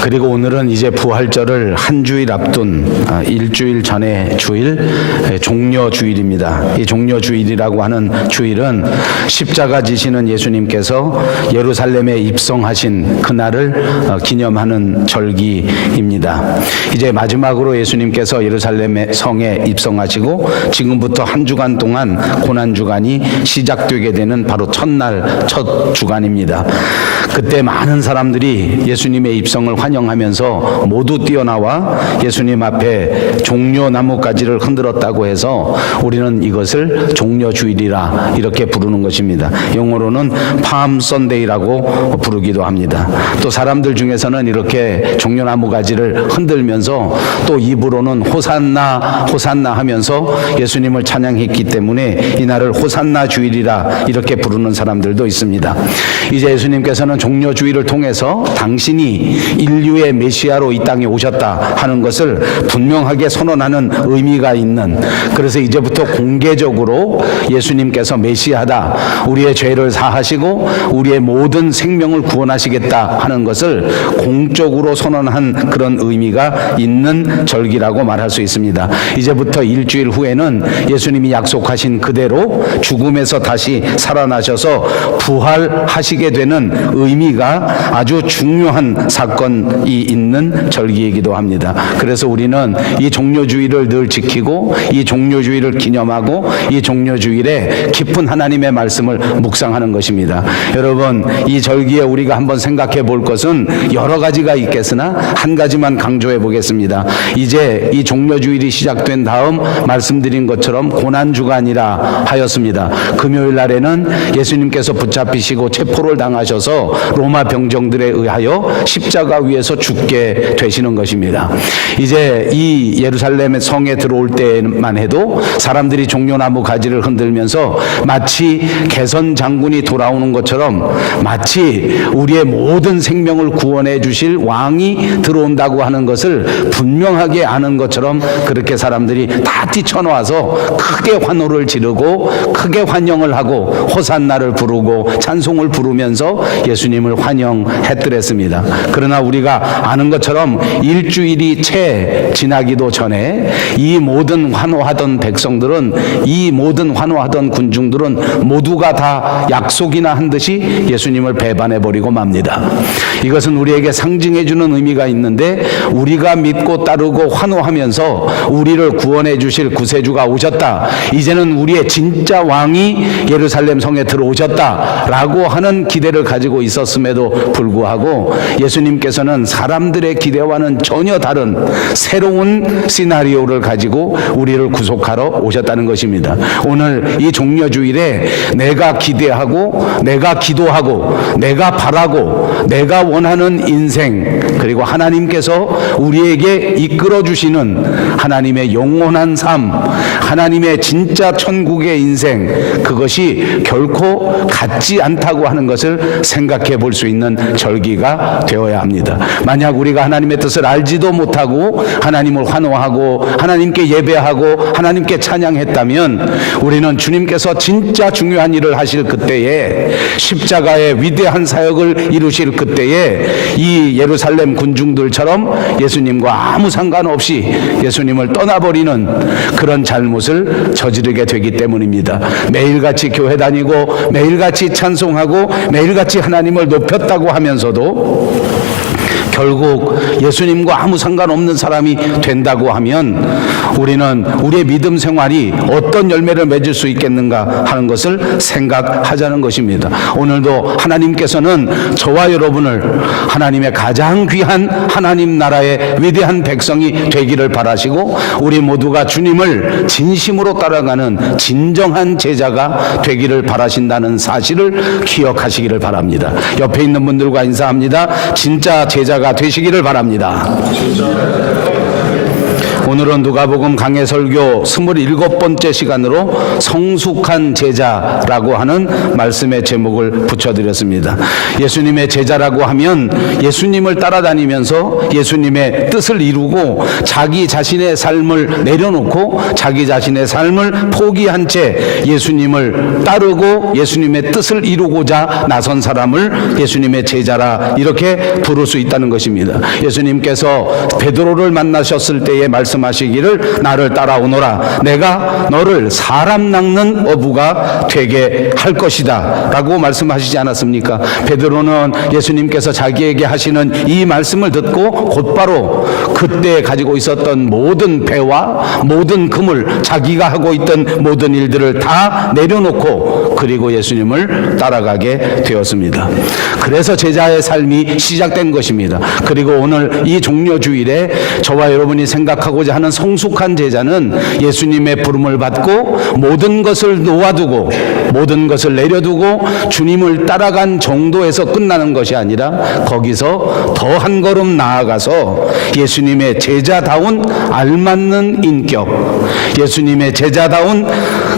그리고 오늘은 이제 부활절을 한 주일 앞둔 일주일 전의 주일, 종려주일입니다. 이 종려주일이라고 하는 주일은 십자가 지시는 예수님께서 예루살렘에 입성하신 그날을 기념하는 절기입니다. 이제 마지막으로 예수님께서 예루살렘의 성에 입성하시고 지금부터 한 주간 동안 고난주간이 시작되게 되는 바로 첫날 첫 주간입니다. 그때 많은 사람들이 예수님의 입성을 환영하면서 모두 뛰어나와 예수님 앞에 종려나무가지를 흔들었다고 해서 우리는 이것을 종려주일이라 이렇게 부르는 것입니다. 영어로는 팜 선데이라고 부르기도 합니다. 또 사람들 중에서는 이렇게 종려나무가지를 흔들면서 또 입으로는 호산나 호산나 하면서 예수님을 찬양했기 때문에 이날을 호산나 주일이라 이렇게 부르는 사람들도 있습니다. 이제 예수님께서는 종려주일을 통해서 당신이 인류의 메시아로 이 땅에 오셨다 하는 것을 분명하게 선언하는 의미가 있는, 그래서 이제부터 공개적으로 예수님께서 메시아다, 우리의 죄를 사하시고 우리의 모든 생명을 구원하시겠다 하는 것을 공적으로 선언한 그런 의미가 있는 절기라고 말할 수 있습니다. 이제부터 일주일 후에는 예수님이 약속하신 그대로 죽음에서 다시 살아나셔서 부활하시게 되는 의미가 아주 중요한 사건이 있는 절기이기도 합니다. 그래서 우리는 이 종려주일을 늘 지키고 이 종려주일을 기념하고 이 종려주일에 깊은 하나님의 말씀을 묵상하는 것입니다. 여러분, 이 절기에 우리가 한번 생각해 볼 것은 여러 가지가 있겠으나 한 가지만 강조해 보겠습니다. 이제 이 종려주일이 시작된 다음 말씀드린 것처럼 고난주간이라 하였습니다. 금요일 날에는 예수님께서 붙잡히시고 체포를 당하셔서 로마 병정들에 의하여 십자가 위에서 죽게 되시는 것입니다. 이제 이 예루살렘의 성에 들어올 때만 해도 사람들이 종려나무 가지를 흔들면서 마치 개선 장군이 돌아오는 것처럼 마치 우리의 모든 생명을 구원해 주실 왕이 들어온다고 하는 것을 분명하게 아는 것처럼 그렇게 사람들이 다 뛰쳐나와서 크게 환호를 지르고 크게 환영을 하고 호산나를 부르고 찬송을 부르면서 예수님을 환영했더랬습니다. 그러나 우리가 아는 것처럼 일주일이 채 지나기도 전에 이 모든 환호하던 백성들은, 이 모든 환호하던 군중들은 모두가 다 약속이나 한 듯이 예수님을 배반해버리고 맙니다. 이것은 우리에게 상징해주는 의미가 있는데, 우리가 믿고 따르고 환호하면서 우리를 구원해 주실 구세주가 오셨다, 이제는 우리의 진짜 왕이 예루살렘 성에 들어오셨다라고 하는 기대를 가지고 있었음에도 불구하고 예수님께서는 사람들의 기대와는 전혀 다른 새로운 시나리오를 가지고 우리를 구속하러 오셨다는 것입니다. 오늘 이 종려주일에 내가 기대하고 내가 기도하고 내가 바라고 내가 원하는 인생, 그리고 하나님께서 우리에게 이끌어 주시는 하나님의 영원한 삶, 하나님의 진짜 천국의 인생, 그것이 결코 같지 않다고 하는 것을 생각해 볼 수 있는 절기가 되어야 합니다. 만약 우리가 하나님의 뜻을 알지도 못하고 하나님을 환호하고 하나님께 예배하고 하나님께 찬양했다면 우리는 주님께서 진짜 중요한 일을 하실 그때에, 십자가의 위대한 사역을 이루실 그때에 이 예루살렘 군중들처럼 예수님과 아무 상관없이 예수님을 떠나버리는 그런 잘못을 저지르게 되기 때문입니다. 매일같이 교회 다니고 매일같이 찬송하고 매일같이 하나님을 높였다고 하면서도 결국 예수님과 아무 상관없는 사람이 된다고 하면 우리는 우리의 믿음 생활이 어떤 열매를 맺을 수 있겠는가 하는 것을 생각하자는 것입니다. 오늘도 하나님께서는 저와 여러분을 하나님의 가장 귀한 하나님 나라의 위대한 백성이 되기를 바라시고 우리 모두가 주님을 진심으로 따라가는 진정한 제자가 되기를 바라신다는 사실을 기억하시기를 바랍니다. 옆에 있는 분들과 인사합니다. 진짜 제자가 되시기를 바랍니다. 오늘은 누가복음 강해 설교 27번째 시간으로 성숙한 제자라고 하는 말씀의 제목을 붙여드렸습니다. 예수님의 제자라고 하면 예수님을 따라다니면서 예수님의 뜻을 이루고 자기 자신의 삶을 내려놓고 자기 자신의 삶을 포기한 채 예수님을 따르고 예수님의 뜻을 이루고자 나선 사람을 예수님의 제자라 이렇게 부를 수 있다는 것입니다. 예수님께서 베드로를 만나셨을 때에 말씀하시기를 나를 따라오너라 내가 너를 사람 낚는 어부가 되게 할 것이다 라고 말씀하시지 않았습니까? 베드로는 예수님께서 자기에게 하시는 이 말씀을 듣고 곧바로 그때 가지고 있었던 모든 배와 모든 금을 자기가 하고 있던 모든 일들을 다 내려놓고 그리고 예수님을 따라가게 되었습니다. 그래서 제자의 삶이 시작된 것입니다. 그리고 오늘 이 종려주일에 저와 여러분이 생각하고자 하는 성숙한 제자는 예수님의 부름을 받고 모든 것을 놓아두고 모든 것을 내려두고 주님을 따라간 정도에서 끝나는 것이 아니라 거기서 더 한 걸음 나아가서 예수님의 제자다운 알맞는 인격, 예수님의 제자다운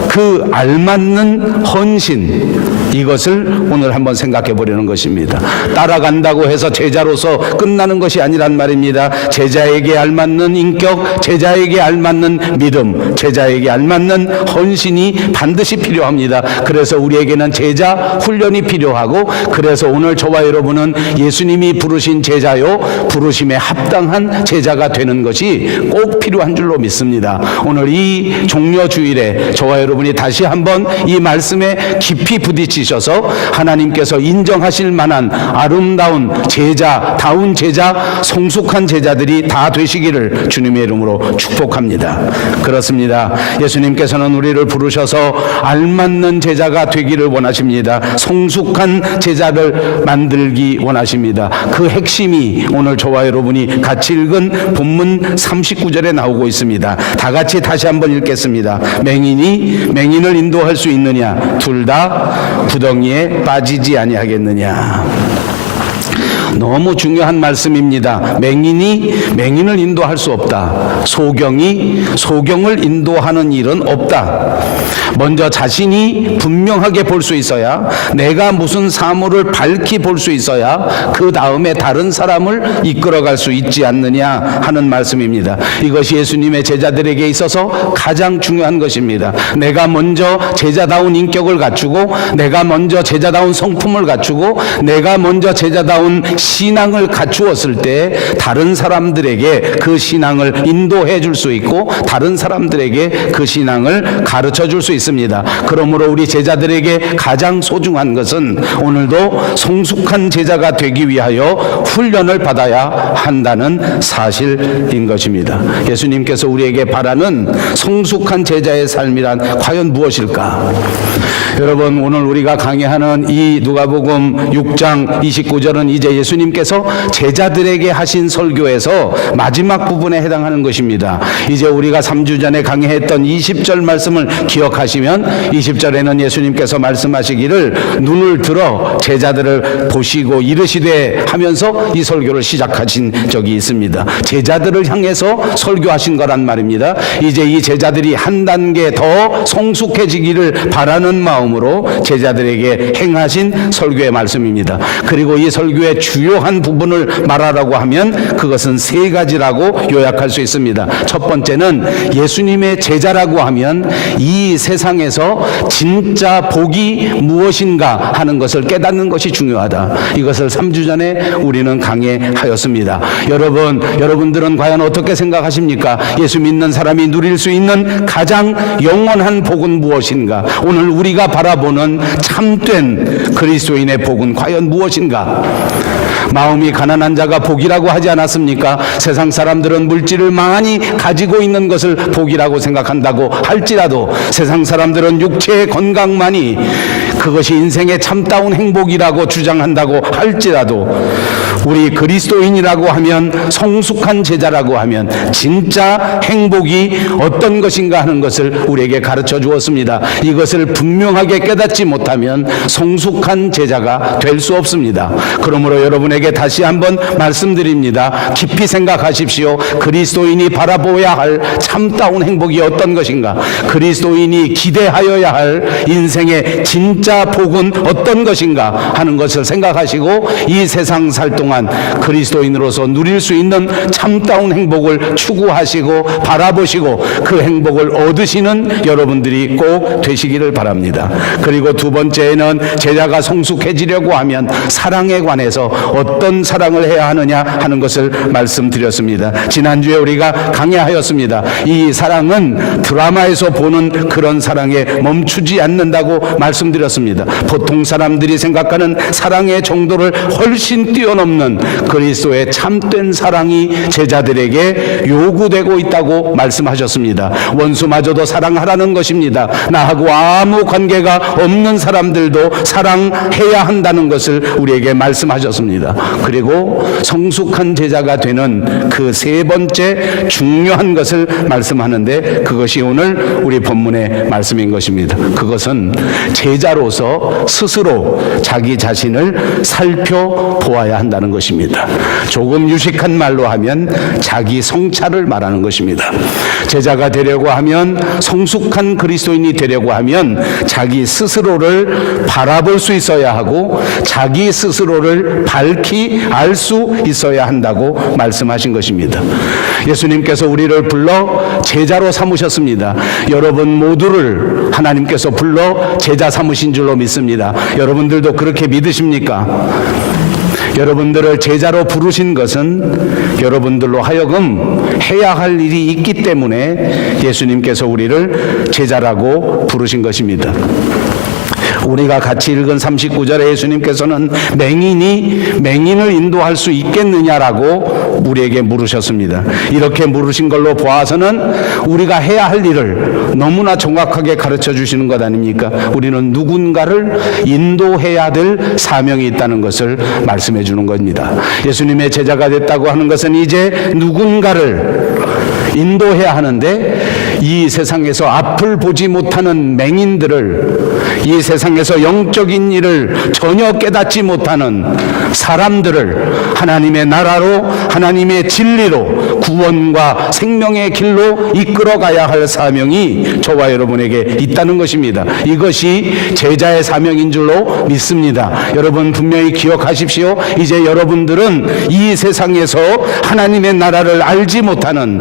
그 알맞는 헌신, 이것을 오늘 한번 생각해 보려는 것입니다. 따라간다고 해서 제자로서 끝나는 것이 아니란 말입니다. 제자에게 알맞는 인격, 제자에게 알맞는 믿음, 제자에게 알맞는 헌신이 반드시 필요합니다. 그래서 우리에게는 제자 훈련이 필요하고 그래서 오늘 저와 여러분은 예수님이 부르신 제자요 부르심에 합당한 제자가 되는 것이 꼭 필요한 줄로 믿습니다. 오늘 이 종려주일에 저와 여러분이 다시 한번 이 말씀에 깊이 부딪히셔서 하나님께서 인정하실 만한 아름다운 제자다운 제자, 성숙한 제자들이 다 되시기를 주님의 이름으로 축복합니다. 그렇습니다. 예수님께서는 우리를 부르셔서 알맞는 제자가 되기를 원하십니다. 성숙한 제자를 만들기 원하십니다. 그 핵심이 오늘 저와 여러분이 같이 읽은 본문 39절에 나오고 있습니다. 다 같이 다시 한번 읽겠습니다. 맹인이 맹인을 인도할 수 있느냐? 둘 다 구덩이에 빠지지 아니하겠느냐? 너무 중요한 말씀입니다. 맹인이 맹인을 인도할 수 없다. 소경이 소경을 인도하는 일은 없다. 먼저 자신이 분명하게 볼 수 있어야, 내가 무슨 사물을 밝히 볼 수 있어야 그 다음에 다른 사람을 이끌어갈 수 있지 않느냐 하는 말씀입니다. 이것이 예수님의 제자들에게 있어서 가장 중요한 것입니다. 내가 먼저 제자다운 인격을 갖추고 내가 먼저 제자다운 성품을 갖추고 내가 먼저 제자다운 신앙을 갖추었을 때 다른 사람들에게 그 신앙을 인도해 줄 수 있고 다른 사람들에게 그 신앙을 가르쳐 줄 수 있습니다. 그러므로 우리 제자들에게 가장 소중한 것은 오늘도 성숙한 제자가 되기 위하여 훈련을 받아야 한다는 사실인 것입니다. 예수님께서 우리에게 바라는 성숙한 제자의 삶이란 과연 무엇일까? 여러분, 오늘 우리가 강의하는 이 누가복음 6장 29절은 이제 예수님께서 제자들에게 하신 설교에서 마지막 부분에 해당하는 것입니다. 이제 우리가 3주 전에 강의했던 20절 말씀을 기억하시면 20절에는 예수님께서 말씀하시기를 눈을 들어 제자들을 보시고 이르시되 하면서 이 설교를 시작하신 적이 있습니다. 제자들을 향해서 설교하신 거란 말입니다. 이제 이 제자들이 한 단계 더 성숙해지기를 바라는 마음으로 제자들에게 행하신 설교의 말씀입니다. 그리고 이 설교의 주요한 부분을 말하라고 하면 그것은 세 가지라고 요약할 수 있습니다. 첫 번째는 예수님의 제자라고 하면 이 세상에서 진짜 복이 무엇인가 하는 것을 깨닫는 것이 중요하다. 이것을 3주 전에 우리는 강의하였습니다. 여러분들은 과연 어떻게 생각하십니까? 예수 믿는 사람이 누릴 수 있는 가장 영원한 복은 무엇인가? 오늘 우리가 바라보는 참된 그리스도인의 복은 과연 무엇인가? 마음이 가난한 자가 복이라고 하지 않았습니까? 세상 사람들은 물질을 많이 가지고 있는 것을 복이라고 생각한다고 할지라도 세상 사람들은 육체의 건강만이 그것이 인생의 참다운 행복이라고 주장한다고 할지라도 우리 그리스도인이라고 하면, 성숙한 제자라고 하면 진짜 행복이 어떤 것인가 하는 것을 우리에게 가르쳐 주었습니다. 이것을 분명하게 깨닫지 못하면 성숙한 제자가 될 수 없습니다. 그러므로 여러분에게 다시 한번 말씀드립니다. 깊이 생각하십시오. 그리스도인이 바라보아야 할 참다운 행복이 어떤 것인가? 그리스도인이 기대하여야 할 인생의 진짜 복은 어떤 것인가 하는 것을 생각하시고, 이 세상 살 동안 그리스도인으로서 누릴 수 있는 참다운 행복을 추구하시고 바라보시고 그 행복을 얻으시는 여러분들이 꼭 되시기를 바랍니다. 그리고 두 번째는 제자가 성숙해지려고 하면 사랑에 관해서 어떤 사랑을 해야 하느냐 하는 것을 말씀드렸습니다. 지난주에 우리가 강의하였습니다. 이 사랑은 드라마에서 보는 그런 사랑에 멈추지 않는다고 말씀드렸습니다. 보통 사람들이 생각하는 사랑의 정도를 훨씬 뛰어넘는 그리스도의 참된 사랑이 제자들에게 요구되고 있다고 말씀하셨습니다. 원수마저도 사랑하라는 것입니다. 나하고 아무 관계가 없는 사람들도 사랑해야 한다는 것을 우리에게 말씀하셨습니다. 그리고 성숙한 제자가 되는 그 세 번째 중요한 것을 말씀하는데, 그것이 오늘 우리 본문의 말씀인 것입니다. 그것은 제자로서 스스로 자기 자신을 살펴보아야 한다는 것입니다. 조금 유식한 말로 하면 자기 성찰을 말하는 것입니다. 제자가 되려고 하면, 성숙한 그리스도인이 되려고 하면 자기 스스로를 바라볼 수 있어야 하고 자기 스스로를 밝히 알 수 있어야 한다고 말씀하신 것입니다. 예수님께서 우리를 불러 제자로 삼으셨습니다. 여러분 모두를 하나님께서 불러 제자 삼으신 줄로 믿습니다. 여러분들도 그렇게 믿으십니까? 여러분들을 제자로 부르신 것은 여러분들로 하여금 해야 할 일이 있기 때문에 예수님께서 우리를 제자라고 부르신 것입니다. 우리가 같이 읽은 39절에 예수님께서는 맹인이 맹인을 인도할 수 있겠느냐라고 우리에게 물으셨습니다. 이렇게 물으신 걸로 보아서는 우리가 해야 할 일을 너무나 정확하게 가르쳐 주시는 것 아닙니까? 우리는 누군가를 인도해야 될 사명이 있다는 것을 말씀해 주는 겁니다. 예수님의 제자가 됐다고 하는 것은 이제 누군가를 인도해야 하는데, 이 세상에서 앞을 보지 못하는 맹인들을, 이 세상에서 영적인 일을 전혀 깨닫지 못하는 사람들을 하나님의 나라로, 하나님의 진리로, 구원과 생명의 길로 이끌어가야 할 사명이 저와 여러분에게 있다는 것입니다. 이것이 제자의 사명인 줄로 믿습니다. 여러분 분명히 기억하십시오. 이제 여러분들은 이 세상에서 하나님의 나라를 알지 못하는,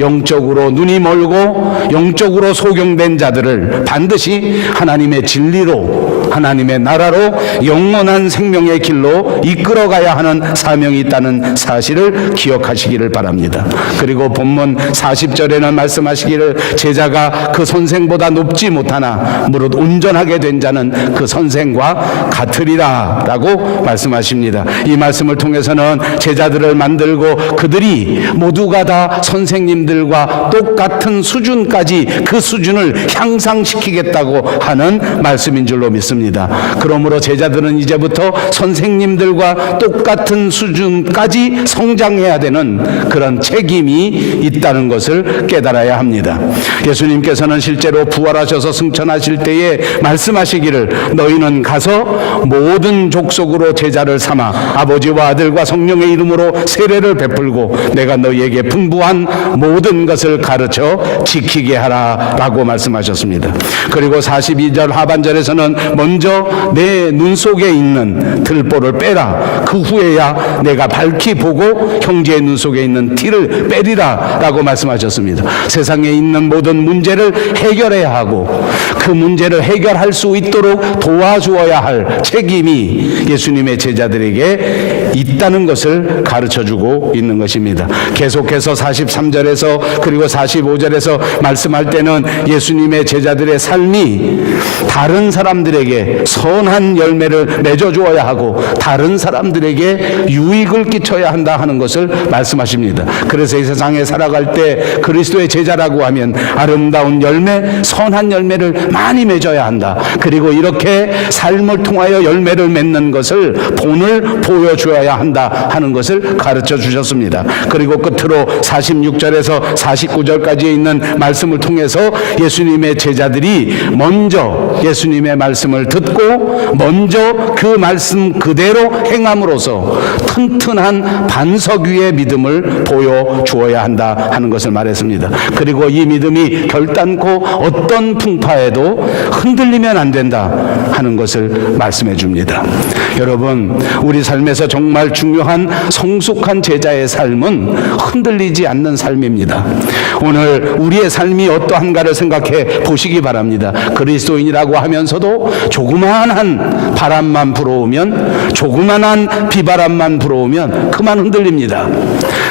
영적으로 눈이 멀고 영적으로 소경된 자들을 반드시 하나님의 진리로, 하나님의 나라로, 영원한 생명의 길로 이끌어가야 하는 사명이 있다는 사실을 기억하시기를 바랍니다. 그리고 본문 40절에는 말씀하시기를, 제자가 그 선생보다 높지 못하나 무릇 온전하게 된 자는 그 선생과 같으리라 라고 말씀하십니다. 이 말씀을 통해서는 제자들을 만들고 그들이 모두가 다 선생님들과 똑같은 수준까지, 그 수준을 향상시키겠다고 하는 말씀인 줄로 믿습니다. 그러므로 제자들은 이제부터 선생님들과 똑같은 수준까지 성장해야 되는 그런 책임이 있다는 것을 깨달아야 합니다. 예수님께서는 실제로 부활하셔서 승천하실 때에 말씀하시기를, 너희는 가서 모든 족속으로 제자를 삼아 아버지와 아들과 성령의 이름으로 세례를 베풀고 내가 너희에게 분부한 모든 것을 가르쳐 지키게 하라 라고 말씀하셨습니다. 그리고 42절 하반절에서는 먼저 내 눈 속에 있는 들보를 빼라. 그 후에야 내가 밝히 보고 형제의 눈 속에 있는 티를 빼리라 라고 말씀하셨습니다. 세상에 있는 모든 문제를 해결해야 하고 그 문제를 해결할 수 있도록 도와주어야 할 책임이 예수님의 제자들에게 있다는 것을 가르쳐주고 있는 것입니다. 계속해서 43절에서 그리고 45절에서 20절에서 말씀할 때는 예수님의 제자들의 삶이 다른 사람들에게 선한 열매를 맺어주어야 하고 다른 사람들에게 유익을 끼쳐야 한다 하는 것을 말씀하십니다. 그래서 이 세상에 살아갈 때 그리스도의 제자라고 하면 아름다운 열매, 선한 열매를 많이 맺어야 한다. 그리고 이렇게 삶을 통하여 열매를 맺는 것을 본을 보여주어야 한다 하는 것을 가르쳐 주셨습니다. 그리고 끝으로 46절에서 49절까지 있는 말씀을 통해서 예수님의 제자들이 먼저 예수님의 말씀을 듣고 먼저 그 말씀 그대로 행함으로써 튼튼한 반석 위의 믿음을 보여주어야 한다 하는 것을 말했습니다. 그리고 이 믿음이 결단코 어떤 풍파에도 흔들리면 안 된다 하는 것을 말씀해 줍니다. 여러분, 우리 삶에서 정말 중요한 성숙한 제자의 삶은 흔들리지 않는 삶입니다. 오늘 우리의 삶이 어떠한가를 생각해 보시기 바랍니다. 그리스도인이라고 하면서도 조그만한 바람만 불어오면, 조그만한 비바람만 불어오면 그만 흔들립니다.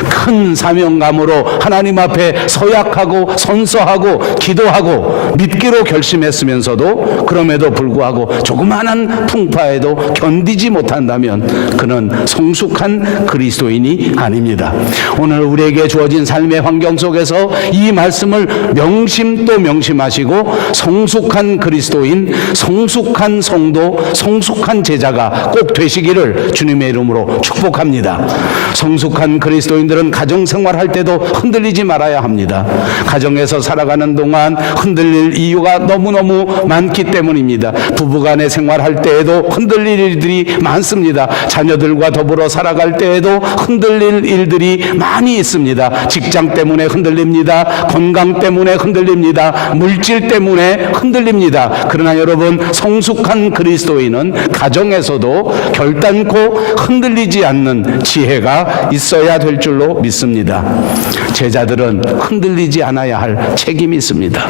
큰 사명감으로 하나님 앞에 서약하고 선서하고 기도하고 믿기로 결심했으면서도 그럼에도 불구하고 조그만한 풍파에도 견디지 못한다면 그는 성숙한 그리스도인이 아닙니다. 오늘 우리에게 주어진 삶의 환경 속에서 이 말씀을 명심 또 명심하시고 성숙한 그리스도인, 성숙한 성도, 성숙한 제자가 꼭 되시기를 주님의 이름으로 축복합니다. 성숙한 그리스도인들은 가정생활할 때도 흔들리지 말아야 합니다. 가정에서 살아가는 동안 흔들릴 이유가 너무너무 많기 때문입니다. 부부간의 생활할 때에도 흔들릴 일들이 많습니다. 자녀들과 더불어 살아갈 때에도 흔들릴 일들이 많이 있습니다. 직장 때문에 흔들립니다. 건강 때문에 흔들립니다. 물질 때문에 흔들립니다. 그러나 여러분, 성숙한 그리스도인은 가정에서도 결단코 흔들리지 않는 지혜가 있어야 될 줄로 믿습니다. 제자들은 흔들리지 않아야 할 책임이 있습니다.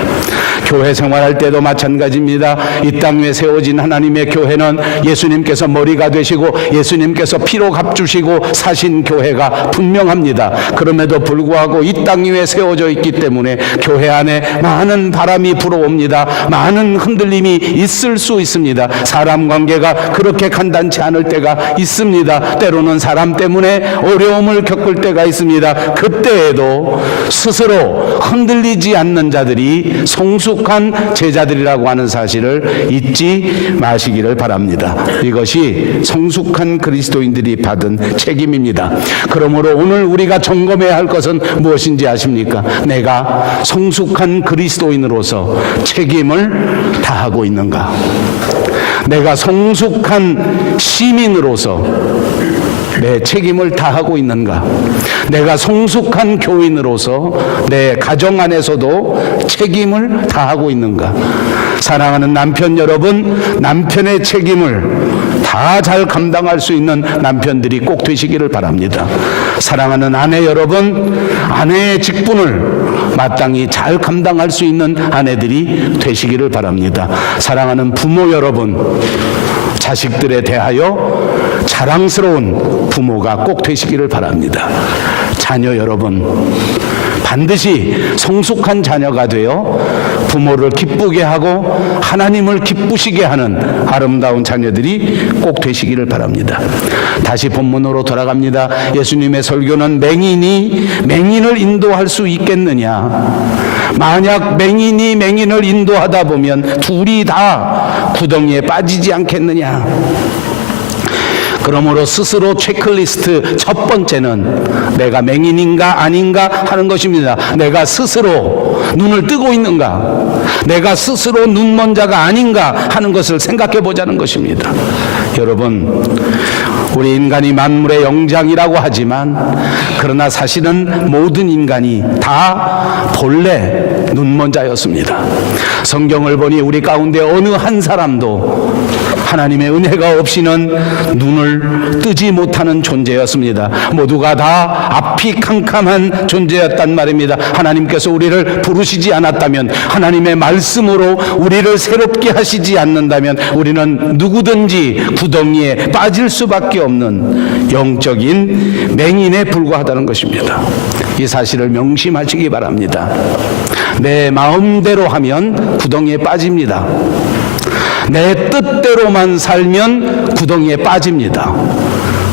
교회 생활할 때도 마찬가지입니다. 이 땅 위에 세워진 하나님의 교회는 예수님께서 머리가 되시고 예수님께서 피로 값주시고 사신 교회가 분명합니다. 그럼에도 불구하고 이 땅 위에 세워져 있기 때문에 교회 안에 많은 바람이 불어옵니다. 많은 흔들림이 있을 수 있습니다. 사람 관계가 그렇게 간단치 않을 때가 있습니다. 때로는 사람 때문에 어려움을 겪을 때가 있습니다. 그때에도 스스로 흔들리지 않는 자들이 성숙한 제자들이라고 하는 사실을 잊지 마시기를 바랍니다. 이것이 성숙한 그리스도인들이 받은 책임입니다. 그러므로 오늘 우리가 점검해야 할 것은 무엇인지 아십니까? 내가 성숙한 그리스도인으로서 책임을 다하고 있는가? 내가 성숙한 시민으로서 내 책임을 다하고 있는가? 내가 성숙한 교인으로서 내 가정 안에서도 책임을 다하고 있는가? 사랑하는 남편 여러분, 남편의 책임을 다 잘 감당할 수 있는 남편들이 꼭 되시기를 바랍니다. 사랑하는 아내 여러분, 아내의 직분을 마땅히 잘 감당할 수 있는 아내들이 되시기를 바랍니다. 사랑하는 부모 여러분, 자식들에 대하여 자랑스러운 부모가 꼭 되시기를 바랍니다. 자녀 여러분, 반드시 성숙한 자녀가 되어 부모를 기쁘게 하고 하나님을 기쁘시게 하는 아름다운 자녀들이 꼭 되시기를 바랍니다. 다시 본문으로 돌아갑니다. 예수님의 설교는 맹인을 인도할 수 있겠느냐? 만약 맹인이 맹인을 인도하다 보면 둘이 다 구덩이에 빠지지 않겠느냐? 그러므로 스스로 체크리스트 첫 번째는 내가 맹인인가 아닌가 하는 것입니다. 내가 스스로 눈을 뜨고 있는가, 내가 스스로 눈먼 자가 아닌가 하는 것을 생각해 보자는 것입니다. 여러분, 우리 인간이 만물의 영장이라고 하지만 그러나 사실은 모든 인간이 다 본래 눈먼 자였습니다. 성경을 보니 우리 가운데 어느 한 사람도 하나님의 은혜가 없이는 눈을 뜨지 못하는 존재였습니다. 모두가 다 앞이 캄캄한 존재였단 말입니다. 하나님께서 우리를 부르시지 않았다면, 하나님의 말씀으로 우리를 새롭게 하시지 않는다면 우리는 누구든지 구덩이에 빠질 수밖에 없는 영적인 맹인에 불과하다는 것입니다. 이 사실을 명심하시기 바랍니다. 내 마음대로 하면 구덩이에 빠집니다. 내 뜻대로만 살면 구덩이에 빠집니다.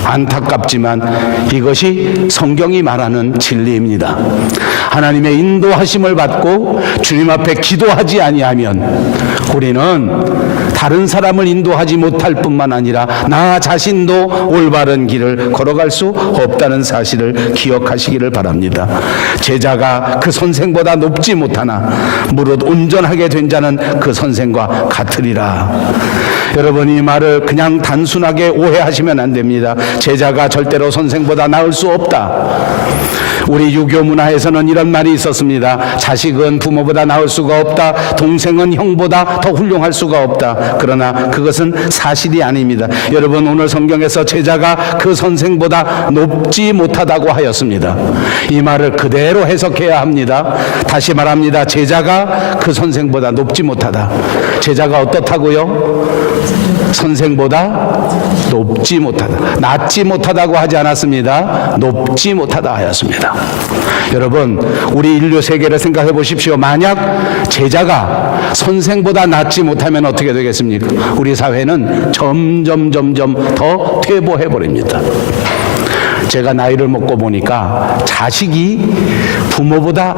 안타깝지만 이것이 성경이 말하는 진리입니다. 하나님의 인도하심을 받고 주님 앞에 기도하지 아니하면 우리는 다른 사람을 인도하지 못할 뿐만 아니라 나 자신도 올바른 길을 걸어갈 수 없다는 사실을 기억하시기를 바랍니다. 제자가 그 선생보다 높지 못하나 무릇 온전하게 된 자는 그 선생과 같으리라. 여러분, 이 말을 그냥 단순하게 오해하시면 안 됩니다. 제자가 절대로 선생보다 나을 수 없다. 우리 유교 문화에서는 이런 말이 있었습니다. 자식은 부모보다 나을 수가 없다. 동생은 형보다 더 훌륭할 수가 없다. 그러나 그것은 사실이 아닙니다. 여러분, 오늘 성경에서 제자가 그 선생보다 높지 못하다고 하였습니다. 이 말을 그대로 해석해야 합니다. 다시 말합니다. 제자가 그 선생보다 높지 못하다. 제자가 어떻다고요? 선생보다 높지 못하다. 낮지 못하다고 하지 않았습니다. 높지 못하다 하였습니다. 여러분, 우리 인류 세계를 생각해 보십시오. 만약 제자가 선생보다 낮지 못하면 어떻게 되겠습니까? 우리 사회는 점점 더 퇴보해 버립니다. 제가 나이를 먹고 보니까 자식이 부모보다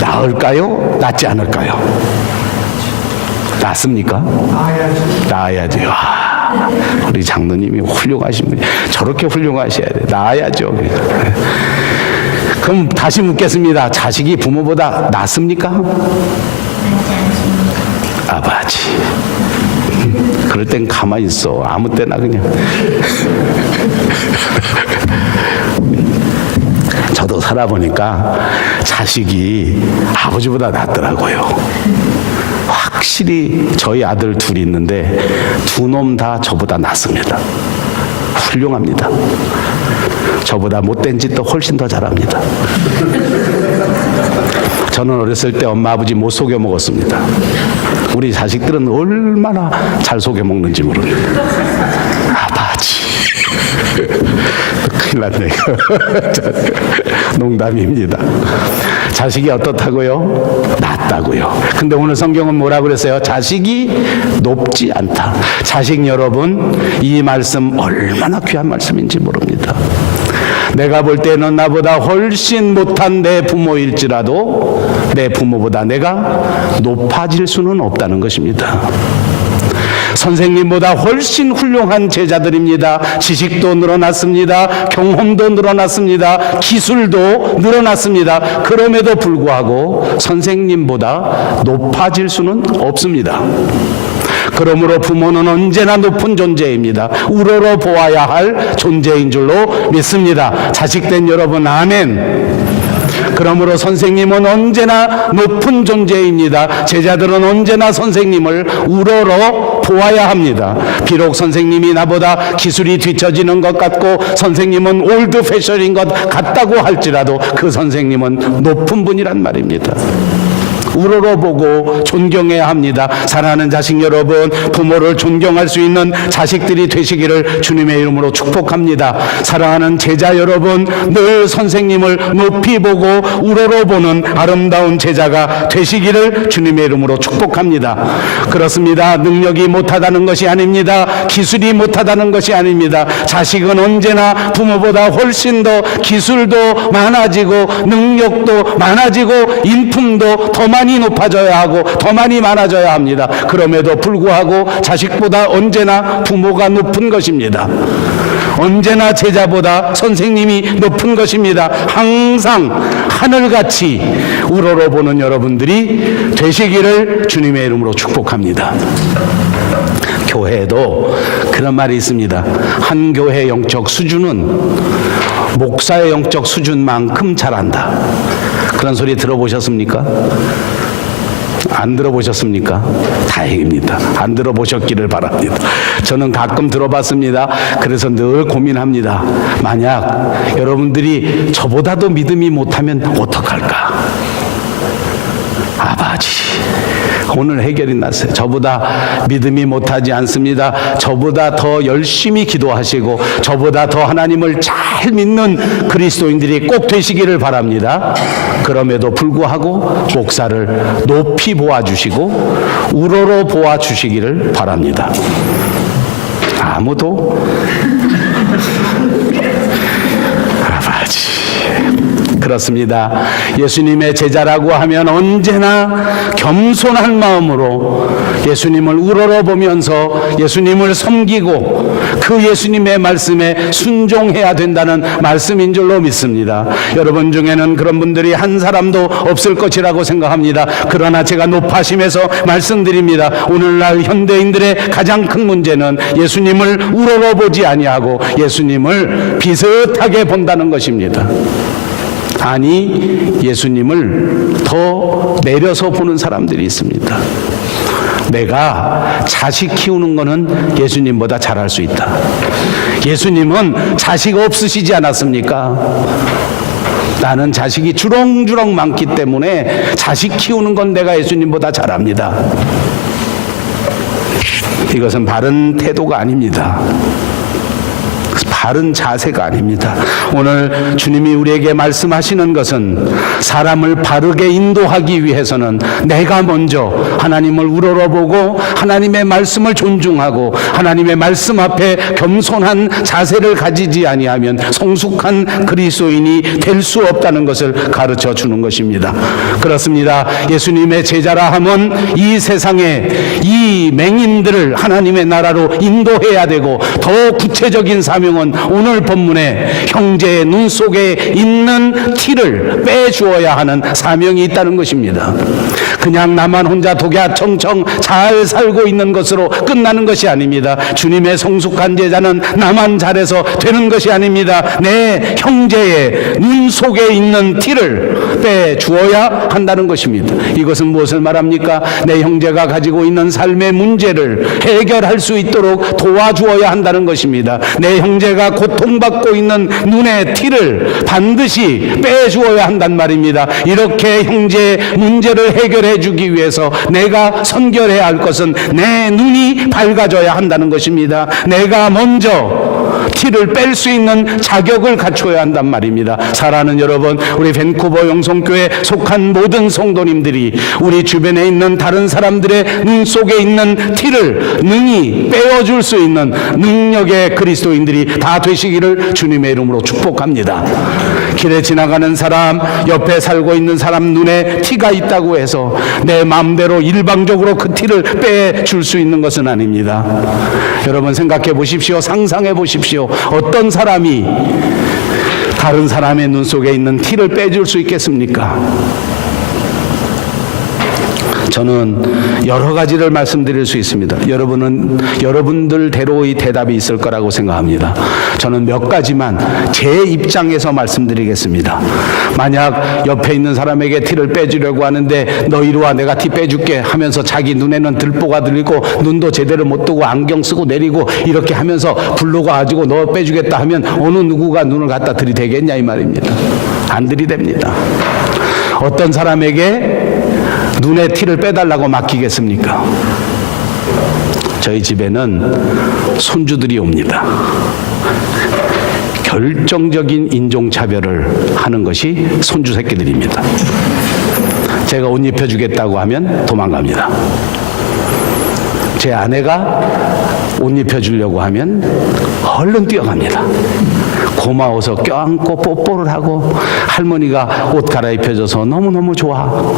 나을까요? 낫지 않을까요? 낫습니까? 나아야죠. 우리 장로님이 훌륭하신 분이 저렇게 훌륭하셔야 돼. 나아야죠. 그럼 다시 묻겠습니다. 자식이 부모보다 낫습니까? 아버지. 그럴 땐 가만히 있어. 아무 때나 그냥. 저도 살아보니까 자식이 아버지보다 낫더라고요. 확실히 저희 아들 둘이 있는데 두 놈 다 저보다 낫습니다. 훌륭합니다. 저보다 못된 짓도 훨씬 더 잘합니다. 저는 어렸을 때 엄마 아버지 못 속여 먹었습니다. 우리 자식들은 얼마나 잘 속여 먹는지 모릅니다. 아버지. 큰일 났네. 농담입니다. 자식이 어떻다고요? 낮다고요. 근데 오늘 성경은 뭐라고 그랬어요? 자식이 높지 않다. 자식 여러분, 이 말씀 얼마나 귀한 말씀인지 모릅니다. 내가 볼 때는 나보다 훨씬 못한 내 부모일지라도 내 부모보다 내가 높아질 수는 없다는 것입니다. 선생님보다 훨씬 훌륭한 제자들입니다. 지식도 늘어났습니다. 경험도 늘어났습니다. 기술도 늘어났습니다. 그럼에도 불구하고 선생님보다 높아질 수는 없습니다. 그러므로 부모는 언제나 높은 존재입니다. 우러러 보아야 할 존재인 줄로 믿습니다. 자식된 여러분, 아멘. 그러므로 선생님은 언제나 높은 존재입니다. 제자들은 언제나 선생님을 우러러 보아야 합니다. 비록 선생님이 나보다 기술이 뒤처지는 것 같고 선생님은 올드 패션인 것 같다고 할지라도 그 선생님은 높은 분이란 말입니다. 우러러보고 존경해야 합니다. 사랑하는 자식 여러분, 부모를 존경할 수 있는 자식들이 되시기를 주님의 이름으로 축복합니다. 사랑하는 제자 여러분, 늘 선생님을 높이 보고 우러러보는 아름다운 제자가 되시기를 주님의 이름으로 축복합니다. 그렇습니다. 능력이 못하다는 것이 아닙니다. 기술이 못하다는 것이 아닙니다. 자식은 언제나 부모보다 훨씬 더 기술도 많아지고 능력도 많아지고 인품도 더 많이 높아져야 하고 더 많이 많아져야 합니다. 그럼에도 불구하고 자식보다 언제나 부모가 높은 것입니다. 언제나 제자보다 선생님이 높은 것입니다. 항상 하늘같이 우러러보는 여러분들이 되시기를 주님의 이름으로 축복합니다. 교회에도 그런 말이 있습니다. 한 교회 영적 수준은 목사의 영적 수준만큼 잘한다. 그런 소리 들어보셨습니까? 안 들어보셨습니까? 다행입니다. 안 들어보셨기를 바랍니다. 저는 가끔 들어봤습니다. 그래서 늘 고민합니다. 만약 여러분들이 저보다도 믿음이 못하면 어떡할까? 아버지, 오늘 해결이 났어요. 저보다 믿음이 못하지 않습니다. 저보다 더 열심히 기도하시고 저보다 더 하나님을 잘 믿는 그리스도인들이 꼭 되시기를 바랍니다. 그럼에도 불구하고 목사를 높이 보아주시고 우러러 보아주시기를 바랍니다. 아무도 아버지, 그렇습니다. 예수님의 제자라고 하면 언제나 겸손한 마음으로 예수님을 우러러보면서 예수님을 섬기고 그 예수님의 말씀에 순종해야 된다는 말씀인 줄로 믿습니다. 여러분 중에는 그런 분들이 한 사람도 없을 것이라고 생각합니다. 그러나 제가 높아심에서 말씀드립니다. 오늘날 현대인들의 가장 큰 문제는 예수님을 우러러보지 아니하고 예수님을 비슷하게 본다는 것입니다. 아니, 예수님을 더 내려서 보는 사람들이 있습니다. 내가 자식 키우는 거는 예수님보다 잘할 수 있다. 예수님은 자식 없으시지 않았습니까? 나는 자식이 주렁주렁 많기 때문에 자식 키우는 건 내가 예수님보다 잘합니다. 이것은 바른 태도가 아닙니다. 바른 자세가 아닙니다. 오늘 주님이 우리에게 말씀하시는 것은 사람을 바르게 인도하기 위해서는 내가 먼저 하나님을 우러러보고 하나님의 말씀을 존중하고 하나님의 말씀 앞에 겸손한 자세를 가지지 아니하면 성숙한 그리스도인이 될 수 없다는 것을 가르쳐 주는 것입니다. 그렇습니다. 예수님의 제자라 하면 이 세상에 이 맹인들을 하나님의 나라로 인도해야 되고 더 구체적인 사명은 오늘 본문에 형제의 눈 속에 있는 티를 빼주어야 하는 사명이 있다는 것입니다. 그냥 나만 혼자 독야청청 잘 살고 있는 것으로 끝나는 것이 아닙니다. 주님의 성숙한 제자는 나만 잘해서 되는 것이 아닙니다. 내 형제의 눈 속에 있는 티를 빼주어야 한다는 것입니다. 이것은 무엇을 말합니까? 내 형제가 가지고 있는 삶의 문제를 해결할 수 있도록 도와주어야 한다는 것입니다. 내 형제가 고통받고 있는 눈의 티를 반드시 빼주어야 한단 말입니다. 이렇게 형제의 문제를 해결해 주기 위해서 내가 선결해야 할 것은 내 눈이 밝아져야 한다는 것입니다. 내가 먼저 티를 뺄 수 있는 자격을 갖춰야 한단 말입니다. 사랑하는 여러분, 우리 밴쿠버 영성교회에 속한 모든 성도님들이 우리 주변에 있는 다른 사람들의 눈 속에 있는 티를 능히 빼어줄 수 있는 능력의 그리스도인들이 다 되시기를 주님의 이름으로 축복합니다. 길에 지나가는 사람, 옆에 살고 있는 사람 눈에 티가 있다고 해서 내 마음대로 일방적으로 그 티를 빼줄 수 있는 것은 아닙니다. 여러분 생각해 보십시오. 상상해 보십시오. 어떤 사람이 다른 사람의 눈 속에 있는 티를 빼줄 수 있겠습니까? 저는 여러 가지를 말씀드릴 수 있습니다. 여러분들대로의 대답이 있을 거라고 생각합니다. 저는 몇 가지만 제 입장에서 말씀드리겠습니다. 만약 옆에 있는 사람에게 티를 빼주려고 하는데 너 이리 와 내가 티 빼줄게 하면서 자기 눈에는 들보가 들리고 눈도 제대로 못 뜨고 안경 쓰고 내리고 이렇게 하면서 불러가 가지고 너 빼주겠다 하면 어느 누구가 눈을 갖다 들이대겠냐 이 말입니다. 안 들이댑니다. 어떤 사람에게 눈에 티를 빼달라고 맡기겠습니까? 저희 집에는 손주들이 옵니다. 결정적인 인종차별을 하는 것이 손주 새끼들입니다. 제가 옷 입혀주겠다고 하면 도망갑니다. 제 아내가 옷 입혀주려고 하면 얼른 뛰어갑니다. 고마워서 껴안고 뽀뽀를 하고 할머니가 옷 갈아입혀줘서 너무너무 좋아.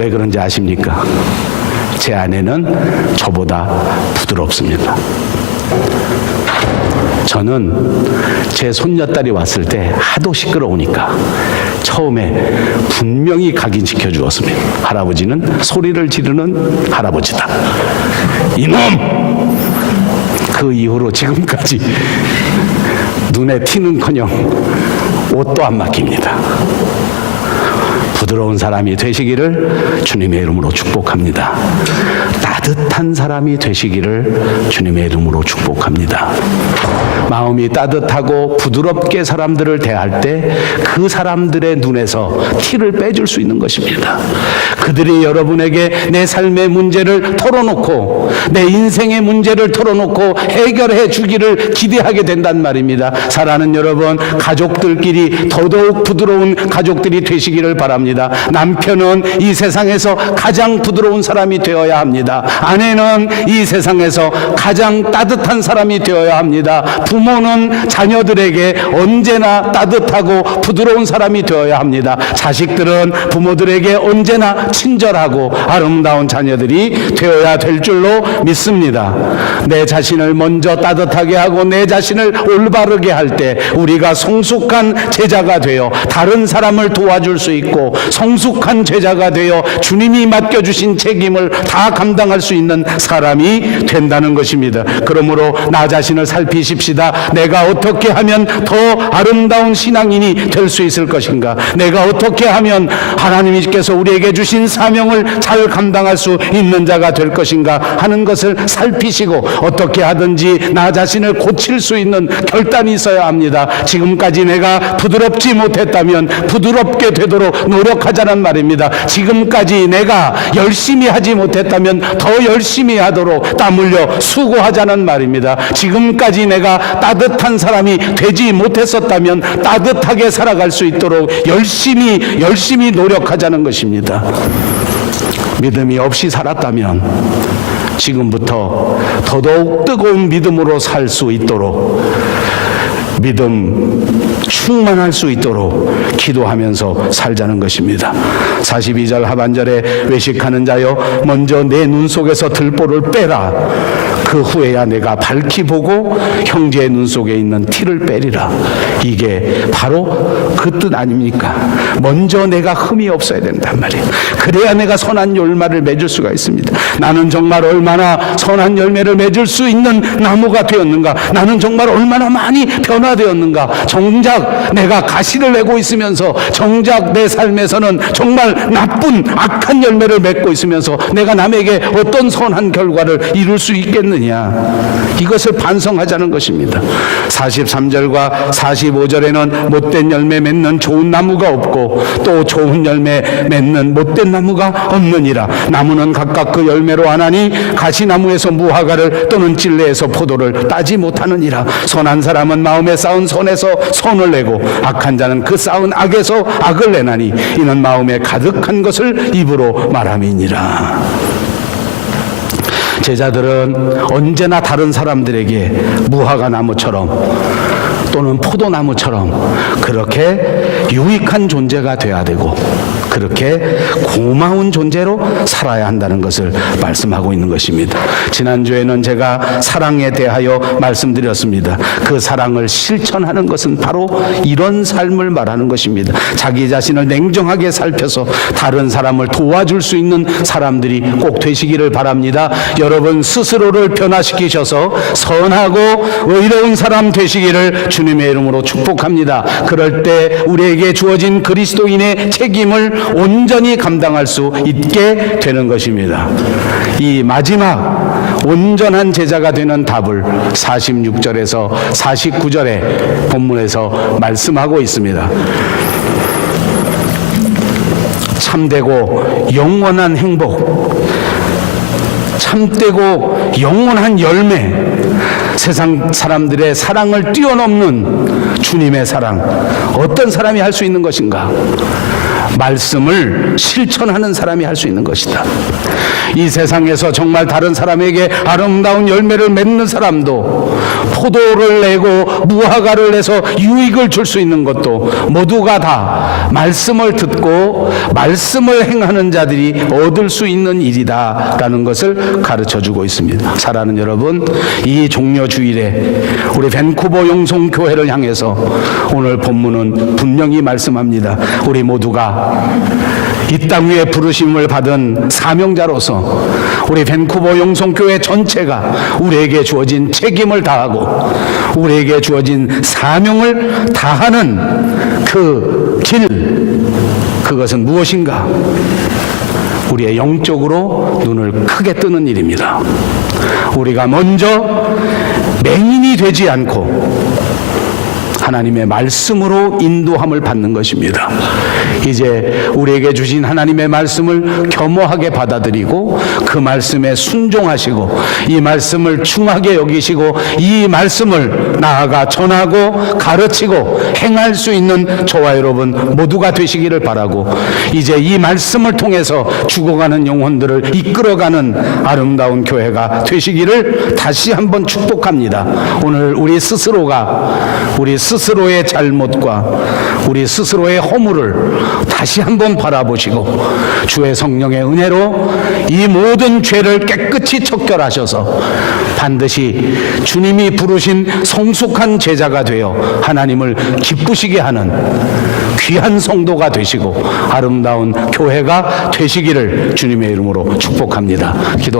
왜 그런지 아십니까? 제 아내는 저보다 부드럽습니다. 저는 제 손녀딸이 왔을 때 하도 시끄러우니까 처음에 분명히 각인시켜 주었습니다. 할아버지는 소리를 지르는 할아버지다. 이놈! 그 이후로 지금까지 눈에 티는커녕 옷도 안 맡깁니다. 부드러운 사람이 되시기를 주님의 이름으로 축복합니다. 따뜻한 사람이 되시기를 주님의 이름으로 축복합니다. 마음이 따뜻하고 부드럽게 사람들을 대할 때 그 사람들의 눈에서 티를 빼줄 수 있는 것입니다. 그들이 여러분에게 내 삶의 문제를 털어놓고 내 인생의 문제를 털어놓고 해결해 주기를 기대하게 된단 말입니다. 사랑하는 여러분, 가족들끼리 더더욱 부드러운 가족들이 되시기를 바랍니다. 남편은 이 세상에서 가장 부드러운 사람이 되어야 합니다. 아내는 이 세상에서 가장 따뜻한 사람이 되어야 합니다. 부모는 자녀들에게 언제나 따뜻하고 부드러운 사람이 되어야 합니다. 자식들은 부모들에게 언제나 친절하고 아름다운 자녀들이 되어야 될 줄로 믿습니다. 내 자신을 먼저 따뜻하게 하고 내 자신을 올바르게 할 때 우리가 성숙한 제자가 되어 다른 사람을 도와줄 수 있고 성숙한 제자가 되어 주님이 맡겨주신 책임을 다 감당할 수 있는 사람이 된다는 것입니다. 그러므로 나 자신을 살피십시다. 내가 어떻게 하면 더 아름다운 신앙인이 될 수 있을 것인가? 내가 어떻게 하면 하나님께서 우리에게 주신 사명을 잘 감당할 수 있는 자가 될 것인가 하는 것을 살피시고 어떻게 하든지 나 자신을 고칠 수 있는 결단이 있어야 합니다. 지금까지 내가 부드럽지 못했다면 부드럽게 되도록 노력하자는 말입니다. 지금까지 내가 열심히 하지 못했다면 더 열심히 하도록 땀 흘려 수고하자는 말입니다. 지금까지 내가 따뜻한 사람이 되지 못했었다면 따뜻하게 살아갈 수 있도록 열심히 노력하자는 것입니다. 믿음이 없이 살았다면 지금부터 더더욱 뜨거운 믿음으로 살 수 있도록 믿음 충만할 수 있도록 기도하면서 살자는 것입니다. 42절 하반절에 외식하는 자여 먼저 내 눈 속에서 들보를 빼라. 그 후에야 내가 밝히 보고 형제의 눈 속에 있는 티를 빼리라. 이게 바로 그 뜻 아닙니까? 먼저 내가 흠이 없어야 된단 말이에요. 그래야 내가 선한 열매를 맺을 수가 있습니다. 나는 정말 얼마나 선한 열매를 맺을 수 있는 나무가 되었는가? 나는 정말 얼마나 많이 변화되었는가? 정작 내가 가시를 내고 있으면서 정작 내 삶에서는 정말 나쁜 악한 열매를 맺고 있으면서 내가 남에게 어떤 선한 결과를 이룰 수 있겠느냐? 이것을 반성하자는 것입니다. 43절과 45절에는 못된 열매 맺는 좋은 나무가 없고 또 좋은 열매 맺는 못된 나무가 없느니라. 나무는 각각 그 열매로 하나니 가시나무에서 무화과를 또는 찔레에서 포도를 따지 못하느니라. 선한 사람은 마음에 쌓은 선에서 선을 내고 악한 자는 그 쌓은 악에서 악을 내나니 이는 마음에 가득한 것을 입으로 말함이니라. 제자들은 언제나 다른 사람들에게 무화과 나무처럼 또는 포도나무처럼 그렇게 유익한 존재가 되어야 되고 그렇게 고마운 존재로 살아야 한다는 것을 말씀하고 있는 것입니다. 지난주에는 제가 사랑에 대하여 말씀드렸습니다. 그 사랑을 실천하는 것은 바로 이런 삶을 말하는 것입니다. 자기 자신을 냉정하게 살펴서 다른 사람을 도와줄 수 있는 사람들이 꼭 되시기를 바랍니다. 여러분 스스로를 변화시키셔서 선하고 의로운 사람 되시기를 주님의 이름으로 축복합니다. 그럴 때 우리에게 주어진 그리스도인의 책임을 온전히 감당할 수 있게 되는 것입니다. 이 마지막 온전한 제자가 되는 답을 46절에서 49절의 본문에서 말씀하고 있습니다. 참되고 영원한 행복, 참되고 영원한 열매, 세상 사람들의 사랑을 뛰어넘는 주님의 사랑, 어떤 사람이 할 수 있는 것인가? 말씀을 실천하는 사람이 할 수 있는 것이다. 이 세상에서 정말 다른 사람에게 아름다운 열매를 맺는 사람도, 포도를 내고 무화과를 내서 유익을 줄 수 있는 것도 모두가 다 말씀을 듣고 말씀을 행하는 자들이 얻을 수 있는 일이다라는 것을 가르쳐주고 있습니다. 사랑하는 여러분, 이 종려주일에 우리 밴쿠버 용성교회를 향해서 오늘 본문은 분명히 말씀합니다. 우리 모두가 이 땅 위에 부르심을 받은 사명자로서 우리 밴쿠버 용성교회 전체가 우리에게 주어진 책임을 다하고 우리에게 주어진 사명을 다하는 그 길, 그것은 무엇인가? 우리의 영적으로 눈을 크게 뜨는 일입니다. 우리가 먼저 맹인이 되지 않고 하나님의 말씀으로 인도함을 받는 것입니다. 이제 우리에게 주신 하나님의 말씀을 겸허하게 받아들이고 그 말씀에 순종하시고 이 말씀을 중하게 여기시고 이 말씀을 나아가 전하고 가르치고 행할 수 있는 저와 여러분 모두가 되시기를 바라고, 이제 이 말씀을 통해서 죽어가는 영혼들을 이끌어가는 아름다운 교회가 되시기를 다시 한번 축복합니다. 오늘 우리 스스로의 잘못과 우리 스스로의 허물을 다시 한번 바라보시고 주의 성령의 은혜로 이 모든 죄를 깨끗이 척결하셔서 반드시 주님이 부르신 성숙한 제자가 되어 하나님을 기쁘시게 하는 귀한 성도가 되시고 아름다운 교회가 되시기를 주님의 이름으로 축복합니다. 기도합니다.